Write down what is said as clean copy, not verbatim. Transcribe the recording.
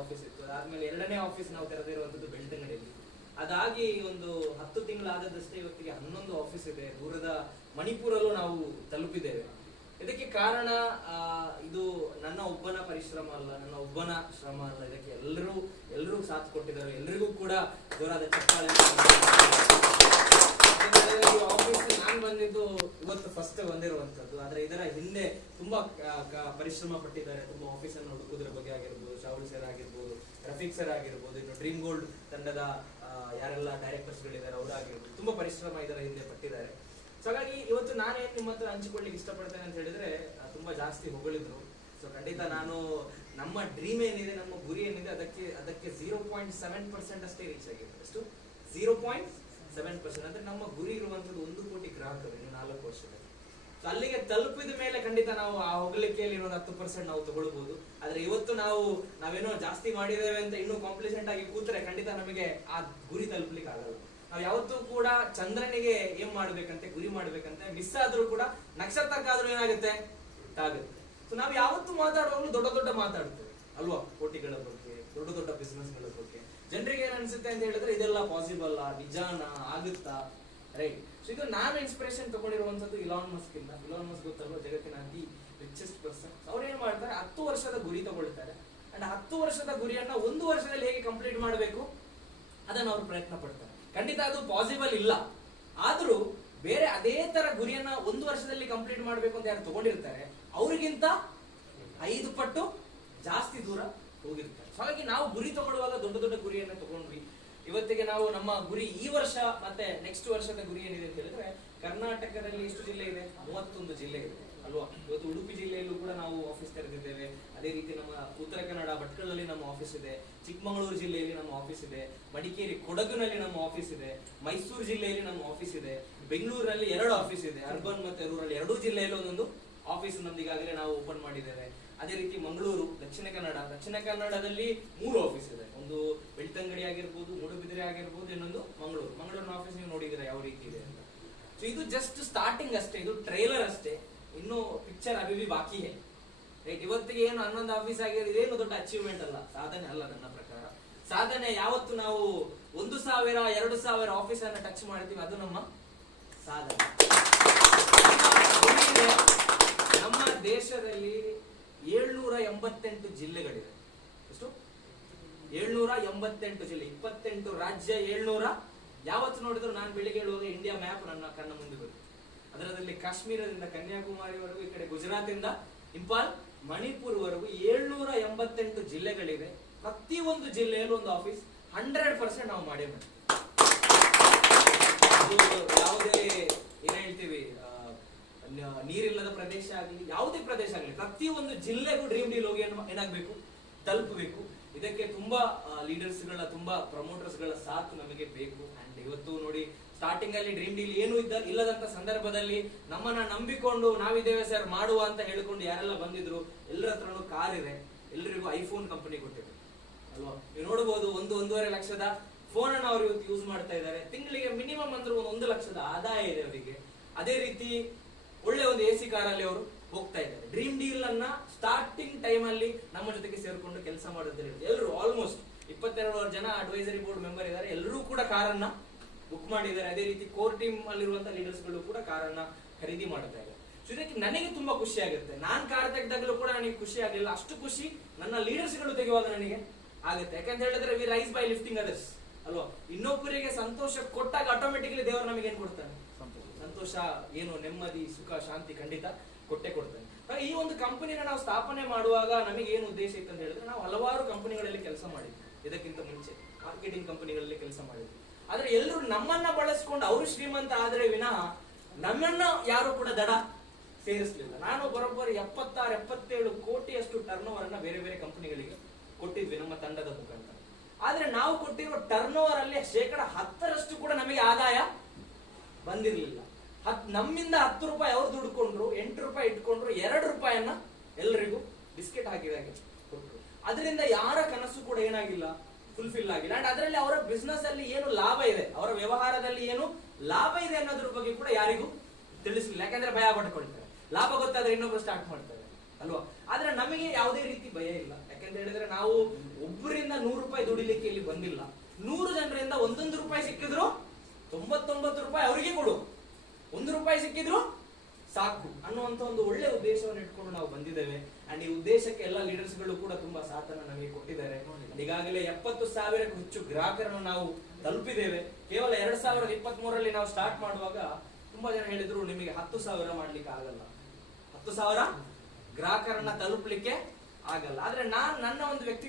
Office ಇತ್ತು. ಅದಾದ್ಮೇಲೆ ಎರಡನೇ ಆಫೀಸ್ ನಾವು ತೆರೆದಿರುವಂತದ್ದು ಬೆಳ್ತಂಗಡಿಯಲ್ಲಿ. ಅದಾಗಿ ಒಂದು 10 ತಿಂಗಳಾದಷ್ಟೇ ಇವತ್ತಿಗೆ 11 ಆಫೀಸ್ ಇದೆ. ದೂರದ ಮಣಿಪುರಲ್ಲೂ ನಾವು ತಲುಪಿದ್ದೇವೆ. ಇದಕ್ಕೆ ಕಾರಣ ಇದು ನನ್ನ ಒಬ್ಬನ ಪರಿಶ್ರಮ ಅಲ್ಲ, ನನ್ನ ಒಬ್ಬನ ಶ್ರಮ ಅಲ್ಲ. ಇದಕ್ಕೆ ಎಲ್ಲರೂ ಸಾಥ್ ಕೊಟ್ಟಿದ್ದಾರೆ. ಎಲ್ಲರಿಗೂ ಕೂಡ ಜೋರಾದ ಚಪ್ಪಾಳೆ. ಆಫೀಸ್ ನಾನು ಬಂದಿದ್ದು ಇವತ್ತು ಫಸ್ಟ್ ಬಂದಿರುವಂತದ್ದು. ಆದ್ರೆ ಇದರ ಹಿಂದೆ ತುಂಬಾ ಪರಿಶ್ರಮ ಪಟ್ಟಿದ್ದಾರೆ. ತುಂಬಾ ಆಫೀಸ್ ಅನ್ನು ಹುಡುಕುವುದರ ಬಗ್ಗೆ ಆಗಿರ್ಬೋದು, ಶಾಹುಲ್ ಸರ್ ಆಗಿರ್ಬೋದು, ರಫೀಕ್ ಸರ್ ಆಗಿರ್ಬೋದು, ಇನ್ನು ಡ್ರೀಮ್ ಗೋಲ್ಡ್ ತಂಡದ ಯಾರೆಲ್ಲ ಡೈರೆಕ್ಟರ್ಸ್ ಗಳಿದ್ದಾರೆ ಅವರಾಗಿರ್ಬೋದು, ತುಂಬಾ ಪರಿಶ್ರಮ ಇದರ ಹಿಂದೆ ಪಟ್ಟಿದ್ದಾರೆ. ಸೊ ಹಾಗಾಗಿ ಇವತ್ತು ನಾನೇನ್ ನಿಮ್ಮ ಹತ್ರ ಹಂಚಿಕೊಳ್ಳಿಕ್ಕೆ ಇಷ್ಟಪಡ್ತೇನೆ ಅಂತ ಹೇಳಿದ್ರೆ, ತುಂಬಾ ಜಾಸ್ತಿ ಹೊಗಳಿದ್ರು. ಸೊ ಖಂಡಿತ ನಾನು ನಮ್ಮ ಡ್ರೀಮ್ ಏನಿದೆ, ನಮ್ಮ ಗುರಿ ಏನಿದೆ, ಅದಕ್ಕೆ 0.7% ಅಷ್ಟೇ ರೀಚ್ ಆಗಿದೆ. ಎಷ್ಟು 0.7%. ಅಂದ್ರೆ ನಮ್ಮ ಗುರಿ ಇರುವಂತದ್ದು 1 ಕೋಟಿ ಗ್ರಾಹಕರು ಇನ್ನು 4 ವರ್ಷದಲ್ಲಿ. ಸೊ ಅಲ್ಲಿಗೆ ತಲುಪಿದ ಮೇಲೆ ಖಂಡಿತ ನಾವು ಆ ಹೊಗಳಿಕೆಯಲ್ಲಿ ಇರೋ 10% ನಾವು ತಗೊಳ್ಬಹುದು. ಆದ್ರೆ ಇವತ್ತು ನಾವೇನೋ ಜಾಸ್ತಿ ಮಾಡಿದ್ದೇವೆ ಅಂತ ಇನ್ನೂ ಕಾಂಪ್ಲಿಸೆಂಟ್ ಆಗಿ ಕೂತ್ರೆ ಖಂಡಿತ ನಮಗೆ ಆ ಗುರಿ ತಲುಪಲಿಕ್ಕೆ ಆಗಲ್ಲ. ನಾವು ಯಾವತ್ತೂ ಕೂಡ ಚಂದ್ರನಿಗೆ ಏನ್ ಮಾಡ್ಬೇಕಂತೆ, ಗುರಿ ಮಾಡ್ಬೇಕಂತೆ, ಮಿಸ್ ಆದ್ರೂ ಕೂಡ ನಕ್ಷತ್ರಕ್ಕಾದ್ರೂ ಏನಾಗುತ್ತೆ ಆಗುತ್ತೆ. ಸೊ ನಾವು ಯಾವತ್ತೂ ಮಾತಾಡುವಾಗಲೂ ದೊಡ್ಡ ಮಾತಾಡ್ತೇವೆ ಅಲ್ವಾ, ಕೋಟಿಗಳ ಬಗ್ಗೆ, ದೊಡ್ಡ ಬಿಸ್ನೆಸ್ ಗಳ ಬಗ್ಗೆ. ಜನರಿಗೆ ಏನ್ ಅನ್ಸುತ್ತೆ ಅಂತ ಹೇಳಿದ್ರೆ ಇದೆಲ್ಲ ಪಾಸಿಬಲ್, ನಿಜಾನ, ಆಗುತ್ತಾ, ರೈಟ್? ಸೊ ಇದು ನಾನು ಇನ್ಸ್ಪಿರೇಷನ್ ತಗೊಂಡಿರುವಂತದ್ದು ಇಲಾನ್ ಮಸ್ಕ್ ಇಂದ. ಇಲಾನ್ ಮಸ್ಕ್ ಗೊತ್ತಲ್ವ, ಜಗತ್ತಿನ ಅತಿ ರಿಚೆಸ್ಟ್ ಪರ್ಸನ್. ಅವ್ರು ಏನ್ ಮಾಡ್ತಾರೆ, 10 ವರ್ಷದ ಗುರಿ ತಗೊಳ್ತಾರೆ. ಅಂಡ್ 10 ವರ್ಷದ ಗುರಿಯನ್ನ 1 ವರ್ಷದಲ್ಲಿ ಹೇಗೆ ಕಂಪ್ಲೀಟ್ ಮಾಡಬೇಕು ಅದನ್ನ ಅವ್ರು ಪ್ರಯತ್ನ ಪಡ್ತಾರೆ. ಖಂಡಿತ ಅದು ಪಾಸಿಬಲ್ ಇಲ್ಲ. ಆದ್ರೂ ಬೇರೆ ಅದೇ ತರ ಗುರಿಯನ್ನ 1 ವರ್ಷದಲ್ಲಿ ಕಂಪ್ಲೀಟ್ ಮಾಡ್ಬೇಕು ಅಂತ ಯಾರು ತಗೊಂಡಿರ್ತಾರೆ ಅವ್ರಿಗಿಂತ 5 ಪಟ್ಟು ಜಾಸ್ತಿ ದೂರ ಹೋಗಿರ್ತಾರೆ. ಹಾಗಾಗಿ ನಾವು ಗುರಿ ತಗೊಳ್ಳುವಾಗ ದೊಡ್ಡ ಗುರಿಯನ್ನ ತಗೊಂಡ್ವಿ. ಇವತ್ತಿಗೆ ನಾವು ನಮ್ಮ ಗುರಿ ಈ ವರ್ಷ ಮತ್ತೆ ನೆಕ್ಸ್ಟ್ ವರ್ಷದ ಗುರಿ ಏನಿದೆ ಅಂತ ಹೇಳಿದ್ರೆ, ಕರ್ನಾಟಕದಲ್ಲಿ ಎಷ್ಟು ಜಿಲ್ಲೆ ಇದೆ? 31 ಜಿಲ್ಲೆ ಇದೆ ಅಲ್ವಾ. ಇವತ್ತು ಉಡುಪಿ ಜಿಲ್ಲೆಯಲ್ಲೂ ಕೂಡ ನಾವು ಆಫೀಸ್ ತೆರೆದಿದ್ದೇವೆ. ಅದೇ ರೀತಿ ನಮ್ಮ ಉತ್ತರ ಕನ್ನಡ ಭಟ್ಕಳದಲ್ಲಿ ನಮ್ಮ ಆಫೀಸ್ ಇದೆ, ಚಿಕ್ಕಮಗಳೂರು ಜಿಲ್ಲೆಯಲ್ಲಿ ನಮ್ಮ ಆಫೀಸ್ ಇದೆ, ಮಡಿಕೇರಿ ಕೊಡಗುನಲ್ಲಿ ನಮ್ಮ ಆಫೀಸ್ ಇದೆ, ಮೈಸೂರು ಜಿಲ್ಲೆಯಲ್ಲಿ ನಮ್ಮ ಆಫೀಸ್ ಇದೆ, ಬೆಂಗಳೂರಿನಲ್ಲಿ 2 ಆಫೀಸ್ ಇದೆ. ಅರ್ಬನ್ ಮತ್ತೆ ರೂರಲ್ 2 ಜಿಲ್ಲೆಯಲ್ಲಿ ಒಂದೊಂದು ಆಫೀಸ್ ನಮ್ದಿಗಾಗಲೇ ನಾವು ಓಪನ್ ಮಾಡಿದ್ದೇವೆ. ಅದೇ ರೀತಿ ಮಂಗಳೂರು, ದಕ್ಷಿಣ ಕನ್ನಡದಲ್ಲಿ 3 ಆಫೀಸ್ ಇದೆ. ಒಂದು ಬೆಳ್ತಂಗಡಿ ಆಗಿರ್ಬೋದು, ಮೂಡುಬಿದಿರೆ ಆಗಿರ್ಬೋದು, ಇನ್ನೊಂದು ಮಂಗಳೂರಿನ ಆಫೀಸ್ ನೀವು ನೋಡಿದ್ದೀರಾ ಯಾವ ರೀತಿ ಇದೆ ಅಂತ. ಸೊ ಇದು ಜಸ್ಟ್ ಸ್ಟಾರ್ಟಿಂಗ್ ಅಷ್ಟೇ, ಇದು ಟ್ರೈಲರ್ ಅಷ್ಟೇ. ಇನ್ನು ಪಿಕ್ಚರ್ ಅಭಿವಿ ಬಾಕಿ ಹೇ. ರೈಟ್? ಇವತ್ತಿಗೆ ಏನು 11 ಆಫೀಸ್ ಆಗಿದೆ, ಇದೇನು ದೊಡ್ಡ ಅಚೀವ್ಮೆಂಟ್ ಅಲ್ಲ, ಸಾಧನೆ ಅಲ್ಲ. ನನ್ನ ಪ್ರಕಾರ ಸಾಧನೆ ಯಾವತ್ತು ನಾವು 1000, 2000 ಆಫೀಸ್ ಅನ್ನ ಟಚ್ ಮಾಡ್ತೀವಿ, ಅದು ನಮ್ಮ ಸಾಧನೆ. ನಮ್ಮ ದೇಶದಲ್ಲಿ 788 ಜಿಲ್ಲೆಗಳಿವೆ. ಎಷ್ಟು? 788 ಜಿಲ್ಲೆ, 28 ರಾಜ್ಯ, 700. ಯಾವತ್ತು ನೋಡಿದ್ರು ನಾನು ಬೆಳಿಗ್ಗೆ ಹೇಳುವಾಗ ಇಂಡಿಯಾ ಮ್ಯಾಪ್ ನನ್ನ ಕಣ್ಣ ಮುಂದೆ ಬರುತ್ತೆ. ಅದರಲ್ಲಿ ಕಾಶ್ಮೀರದಿಂದ ಕನ್ಯಾಕುಮಾರಿವರೆಗೂ, ಈ ಕಡೆ ಗುಜರಾತ್ ಇಂದ ಇಂಪಾಲ್, ಮಣಿಪುರ್ ವರೆಗೂ 788 ಜಿಲ್ಲೆಗಳಿವೆ. ಪ್ರತಿಯೊಂದು ಜಿಲ್ಲೆಯಲ್ಲೂ ಒಂದು ಆಫೀಸ್ 100% ನಾವು ಮಾಡೇ ಮಾಡ್ತೀವಿ. ಯಾವುದೇ ಏನ್ ಹೇಳ್ತೀವಿ, ನೀರಿಲ್ಲದ ಪ್ರದೇಶ ಆಗಲಿ, ಯಾವುದೇ ಪ್ರದೇಶ ಆಗಲಿ, ಪ್ರತಿಯೊಂದು ಜಿಲ್ಲೆಗೂ ಡ್ರೀಮ್ ಡೀಲ್ ಹೋಗಿ ಏನಾಗಬೇಕು, ತಲುಪಬೇಕು. ಇದಕ್ಕೆ ತುಂಬಾ ಲೀಡರ್ಸ್ ಗಳ, ತುಂಬಾ ಪ್ರಮೋಟರ್ಸ್ ಗಳ ಸಾಥ್ ನಮಗೆ ಬೇಕು. ಅಂಡ್ ಇವತ್ತು ನೋಡಿ, ಸ್ಟಾರ್ಟಿಂಗ್ ಅಲ್ಲಿ ಡ್ರೀಮ್ ಡೀಲ್ ಏನು ಇಲ್ಲದಂತ ಸಂದರ್ಭದಲ್ಲಿ ನಮ್ಮನ್ನ ನಂಬಿಕೊಂಡು ನಾವಿದ್ದೇವೆ ಸರ್ ಮಾಡುವ ಅಂತ ಹೇಳ್ಕೊಂಡು ಯಾರೆಲ್ಲ ಬಂದಿದ್ರು, ಎಲ್ಲರ ಹತ್ರನೂ ಕಾರ್ ಇದೆ, ಎಲ್ಲರಿಗೂ ಐಫೋನ್ ಕಂಪನಿ ಕೊಟ್ಟಿದೆ ಅಲ್ವಾ. ನೀವು ನೋಡಬಹುದು, 1-1.5 ಲಕ್ಷದ ಫೋನ್ ಅನ್ನು ಅವರು ಇವತ್ತು ಯೂಸ್ ಮಾಡ್ತಾ ಇದ್ದಾರೆ. ತಿಂಗಳಿಗೆ ಮಿನಿಮಮ್ ಅಂದ್ರೆ 1 ಲಕ್ಷದ ಆದಾಯ ಇದೆ ಅವರಿಗೆ. ಅದೇ ರೀತಿ ಒಳ್ಳೆ ಒಂದು AC ಕಾರಲ್ಲಿ ಅವರು ಹೋಗ್ತಾ ಇದ್ದಾರೆ. ಡ್ರೀಮ್ ಡೀಲ್ ಅನ್ನ ಸ್ಟಾರ್ಟಿಂಗ್ ಟೈಮ್ ಅಲ್ಲಿ ನಮ್ಮ ಜೊತೆಗೆ ಸೇರ್ಕೊಂಡು ಕೆಲಸ ಮಾಡೋದ್ರಲ್ಲಿ ಎಲ್ಲರೂ ಆಲ್ಮೋಸ್ಟ್ 22 ಜನ ಅಡ್ವೈಸರಿ ಬೋರ್ಡ್ ಮೆಂಬರ್ ಇದ್ದಾರೆ. ಎಲ್ಲರೂ ಕೂಡ ಕಾರನ್ನ ಬುಕ್ ಮಾಡಿದ್ದಾರೆ. ಅದೇ ರೀತಿ ಕೋರ್ ಟೀಮ್ ಅಲ್ಲಿರುವಂತಹ ಲೀಡರ್ಸ್ ಗಳು ಕೂಡ ಕಾರನ್ನ ಖರೀದಿ ಮಾಡ್ತಾ ಇದ್ದಾರೆ. ಸೊ ಇದಕ್ಕೆ ನನಗೆ ತುಂಬಾ ಖುಷಿ ಆಗುತ್ತೆ. ನಾನ್ ಕಾರ್ ತೆಗೆದಾಗಲೂ ಕೂಡ ನನಗೆ ಖುಷಿ ಆಗಲಿಲ್ಲ, ಅಷ್ಟು ಖುಷಿ ನನ್ನ ಲೀಡರ್ಸ್ ಗಳು ತೆಗೆಯುವಾಗ ನನಗೆ ಆಗುತ್ತೆ. ಯಾಕಂತ ಹೇಳಿದ್ರೆ we rise by lifting others ಅಲ್ವಾ. ಇನ್ನೊಬ್ಬರಿಗೆ ಸಂತೋಷ ಕೊಟ್ಟಾಗ ಆಟೋಮೆಟಿಕಲಿ ದೇವರು ನಮಗೆ ಏನ್ ಕೊಡ್ತಾನೆ? ಸಂತೋಷ, ಏನು, ನೆಮ್ಮದಿ, ಸುಖ, ಶಾಂತಿ ಖಂಡಿತ ಕೊಟ್ಟೆ ಕೊಡ್ತಾನೆ. ಈ ಒಂದು ಕಂಪನಿನ ನಾವು ಸ್ಥಾಪನೆ ಮಾಡುವಾಗ ನಮಗೆ ಏನು ಉದ್ದೇಶ ಇತ್ತು ಅಂತ ಹೇಳಿದ್ರೆ, ನಾವು ಹಲವಾರು ಕಂಪನಿಗಳಲ್ಲಿ ಕೆಲಸ ಮಾಡಿದ್ವಿ. ಇದಕ್ಕಿಂತ ಮುಂಚೆ ಮಾರ್ಕೆಟಿಂಗ್ ಕಂಪನಿಗಳಲ್ಲಿ ಕೆಲಸ ಮಾಡಿದ್ವಿ. ಆದ್ರೆ ಎಲ್ಲರೂ ನಮ್ಮನ್ನ ಬಳಸ್ಕೊಂಡು ಅವರು ಶ್ರೀಮಂತ ಆದ್ರೆ ವಿನಃ ನಮ್ಮನ್ನ ಯಾರು ಕೂಡ ದಡ ಸೇರಿಸಲಿಲ್ಲ. ನಾನು ಬರೋಬ್ಬರಿ 76-77 ಕೋಟಿಯಷ್ಟು ಟರ್ನ್ ಓವರ್ ಅನ್ನ ಬೇರೆ ಬೇರೆ ಕಂಪನಿಗಳಿಗೆ ಕೊಟ್ಟಿದ್ವಿ ನಮ್ಮ ತಂಡದ ಮುಖಾಂತರ. ಆದ್ರೆ ನಾವು ಕೊಟ್ಟಿರೋ ಟರ್ನ್ ಓವರ್ ಅಲ್ಲಿ 10% ಕೂಡ ನಮಗೆ ಆದಾಯ ಬಂದಿರಲಿಲ್ಲ. ನಮ್ಮಿಂದ 10 ರೂಪಾಯಿ ಅವ್ರು ದುಡ್ಕೊಂಡ್ರು, 8 ರೂಪಾಯಿ ಇಟ್ಕೊಂಡ್ರು, 2 ರೂಪಾಯಿಯನ್ನ ಎಲ್ಲರಿಗೂ ಬಿಸ್ಕೆಟ್ ಹಾಕಿದಾಗೆ ಕೊಟ್ಟರು. ಅದರಿಂದ ಯಾರ ಕನಸು ಕೂಡ ಏನಾಗಿಲ್ಲ, ಫುಲ್ಫಿಲ್ ಆಗಿಲ್ಲ. ಅಂಡ್ ಅದರಲ್ಲಿ ಅವರ ಬಿಸ್ನೆಸ್ ಅಲ್ಲಿ ಏನು ಲಾಭ ಇದೆ, ಅವರ ವ್ಯವಹಾರದಲ್ಲಿ ಏನು ಲಾಭ ಇದೆ ಅನ್ನೋದ್ರ ಬಗ್ಗೆ ಕೂಡ ಯಾರಿಗೂ ತಿಳಿಸಲಿಲ್ಲ. ಯಾಕಂದ್ರೆ ಭಯ ಪಟ್ಕೊಳ್ತಾರೆ, ಲಾಭ ಗೊತ್ತಾದ್ರೆ ಇನ್ನೊಬ್ರು ಸ್ಟಾರ್ಟ್ ಮಾಡ್ತಾರೆ ಅಲ್ವಾ. ಆದ್ರೆ ನಮಗೆ ಯಾವುದೇ ರೀತಿ ಭಯ ಇಲ್ಲ. ಯಾಕಂದ್ರೆ ಅಂತ ಹೇಳಿದ್ರೆ ನಾವು ಒಬ್ಬರಿಂದ 100 ರೂಪಾಯಿ ದುಡಿಲಿಕ್ಕೆ ಇಲ್ಲಿ ಬಂದಿಲ್ಲ. 100 ಜನರಿಂದ 1 ರೂಪಾಯಿ ಸಿಕ್ಕಿದ್ರು 99 ರೂಪಾಯಿ ಅವರಿಗೆ ಕೊಡು, 1 ರೂಪಾಯಿ ಸಿಕ್ಕಿದ್ರು ಸಾಕು ಅನ್ನುವಂತ ಒಂದು ಒಳ್ಳೆ ಉದ್ದೇಶವನ್ನು ಇಟ್ಕೊಂಡು ನಾವು ಬಂದಿದ್ದೇವೆ. ಅಂಡ್ ಈ ಉದ್ದೇಶಕ್ಕೆ ಎಲ್ಲ ಲೀಡರ್ಸ್ ಗಳು ಕೂಡ ತುಂಬಾ ಸಾಥನ್ನ ನಮಗೆ ಕೊಟ್ಟಿದ್ದಾರೆ. ಈಗಾಗಲೇ 70,000ಕ್ಕೂ ಹೆಚ್ಚು ಗ್ರಾಹಕರನ್ನು ನಾವು ತಲುಪಿದ್ದೇವೆ. ಕೇವಲ 2023ರಲ್ಲಿ ನಾವು ಸ್ಟಾರ್ಟ್ ಮಾಡುವಾಗ ತುಂಬಾ ಜನ ಹೇಳಿದ್ರು ನಿಮಗೆ 10,000 ಮಾಡ್ಲಿಕ್ಕೆ ಆಗಲ್ಲ, 10,000 ಗ್ರಾಹಕರನ್ನ ತಲುಪಲಿಕ್ಕೆ ಆಗಲ್ಲ. ಆದ್ರೆ ನನ್ನ ಒಂದು ವ್ಯಕ್ತಿ